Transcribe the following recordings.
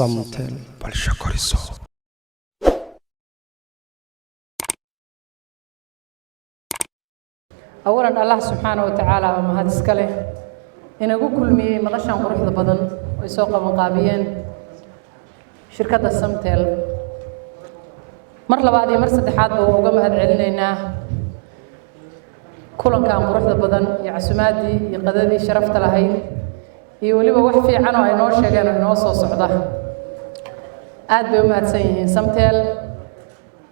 Samtel balshakoriso. أولاً الله سبحانه وتعالى وما هذا السكله إن أقول كل مي مدشان قروح ذبضن ويسوق مقابيين شركة السمتل مرة بعد مرسد حاد وقام هذا علينا كلن كان قروح ذبضن يعسمادي يقددي شرفت لهاي يولي بوحفي عنه إنه شجع إنه صعدة عاد بيوم هتسينين سمتل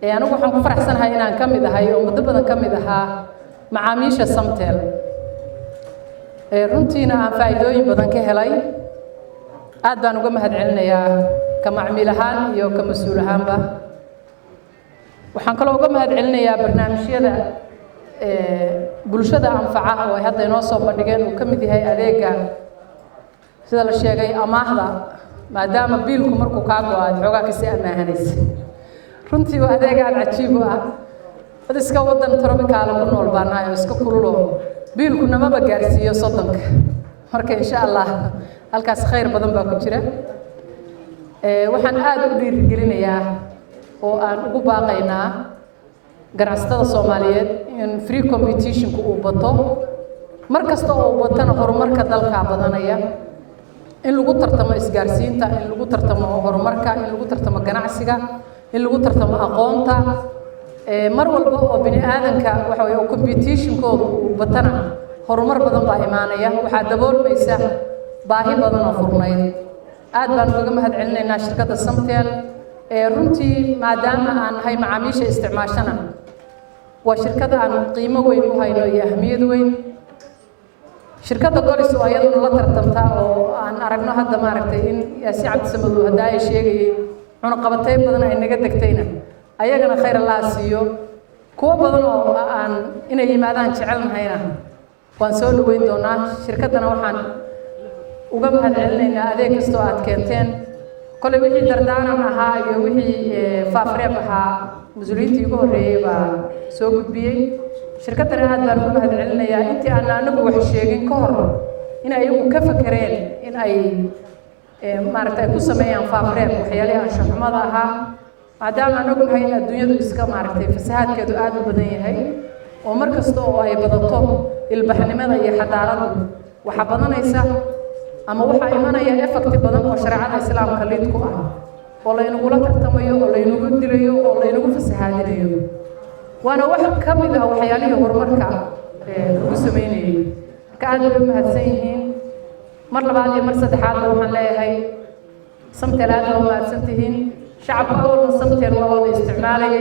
يعني أنا بحكم فرح سنة هاي أنا كم إذا هاي ومدبنا كم إذا ها معاميش السمتل runtiina aan faa'iidooyin badan ka helay aad baan uga mahad celinayaa ka macmiil ahaan iyo ka mas'uul ahaanba waxaan kaloo uga mahad celinayaa barnaamijyada bulshada anfaca oo ay hadda inoo soo bandhigeen uu ka mid yahay adeega sida la sheegay amaahda maadaama biilku markuu kaa go'aad xoogaa ka sii amaahanaysa runtii waa adeeg aad cajiib u ah dad iska wadan tropical ku nool baanahay oo iska kululo biilku namaba gaarsiiyo soddonka marka insha Allah halkaas khayr badan baa ku jira waxaan aad u dhiirigelinayaa oo aan ugu baaqaynaa ganacsatada Soomaaliyeed in free competition ku uu bato markasta oo uu batana horumarka dalka badanaya in lagu tartamo isgaarsiinta in lagu tartamo horumarka in lagu tartamo ganacsiga in lagu tartamo aqoonta mar walba oo bini aadanka waxa weeye competition koodu uu batana horumar badan baa imaanaya waxa daboolmaysa baahi badan oo furnayd aad baan uga mahad celinaynaa shirkadda Samtel runtii maadaama aan nahay macaamiisha isticmaashana waa shirkadda aan qiimo weyn u hayno iyo ahmiyad weyn shirkadda Golis oo iyaduna la tartanta oo aan aragno hadda maaragtay in Yaasi Cabdisamad uu hadda ay sheegay cunaqabatay badan ay naga degtayna ayagana khayr Allah siiyo kuwa badan oo aan inay yimaadaan jecelnahayna waan soo dhaweyn doonaa shirkadana waxaan uga mahad celinaynaa adeeg kasta oo aad keenteen kolay wixii dardaaran ahaa iyo wixii faafreeb ahaa mas'uuliyiintii ugu horeeyay baa soo gudbiyay shirkadana aad baan uga mahad celinayaa intii aan anagu wax sheegin ka hor in ay iyagu ka fakareen in ay maaragtay ku sameeyaan faafreeb waxyaalaha anshaxumada ahaa maadaama anagu nahay in adduunyadu iska maaragtay fasahaadkeedu aad u badan yahay oo mar kasta oo ay badato ilbaxnimada iyo xadaaradu waxa badanaysa ama waxa imanaya effect badan oo shariicada islaamka lid ku ah oo la inagu la tartamayo oo la inagu dilayo oo la inagu fasahaadinayo waana wax ka mid ah waxyaalaha horumarka lagu sameeyay ka aad u mahadsan yihiin mar labaad iyo mar saddexaad waxaan leeyahay Samtel aad u mahadsan tihiin shacabka oo Samtel waa wada isticmaalay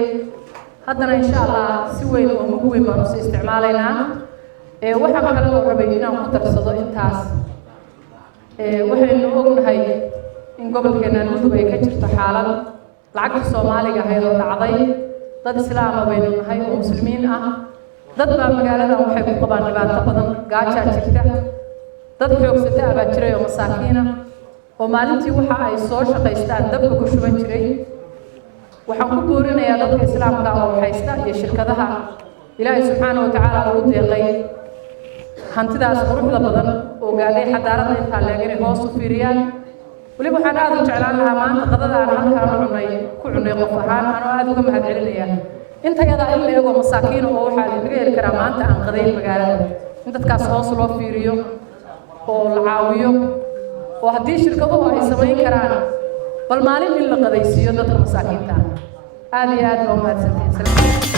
haddana insha Allah si weyn oo ugu weyn baan u isticmaalaynaa waxa kale oo rabay inaan ku darsado intaas waxaynu ognahay in gobolkeena mudug ay ka jirto xaalad lacagta Soomaaliga ahayd oo dhacday dad islaam ah baynu nahay oo muslimiin ah dad baa magaalada waxay ku qabaan dhibaato badan gaajo jirta dad xoogsata ah baa jiray oo masaakiin ah oo maalintii waxa ay soo shaqaystaan dabka ku shuban jiray waxaan ku boorinayaa dadka islaamka oo haysta iyo shirkadaha Ilaahay subhanahu wa ta'ala uu deeqay hantidaas quruxda badan oo gaadhay xadaarada inta leeyahay hoos u fiiriyaan wali waxaan aad u jeclaan lahaa maanta qadada aan halkaan ku cunay qof ahaan aan aad uga mahad celinayaa inta yada in la eego masaakiin oo waxa laga heli karaa maanta aan qadayn magaalada in dadkaas hoos loo fiiriyo oo la caawiyo oo haddii shirkaduhu ay samayn karaan bal maalin in la qadaysiiyo dadka masaakiinta aad iyo aad loo mahadsantahay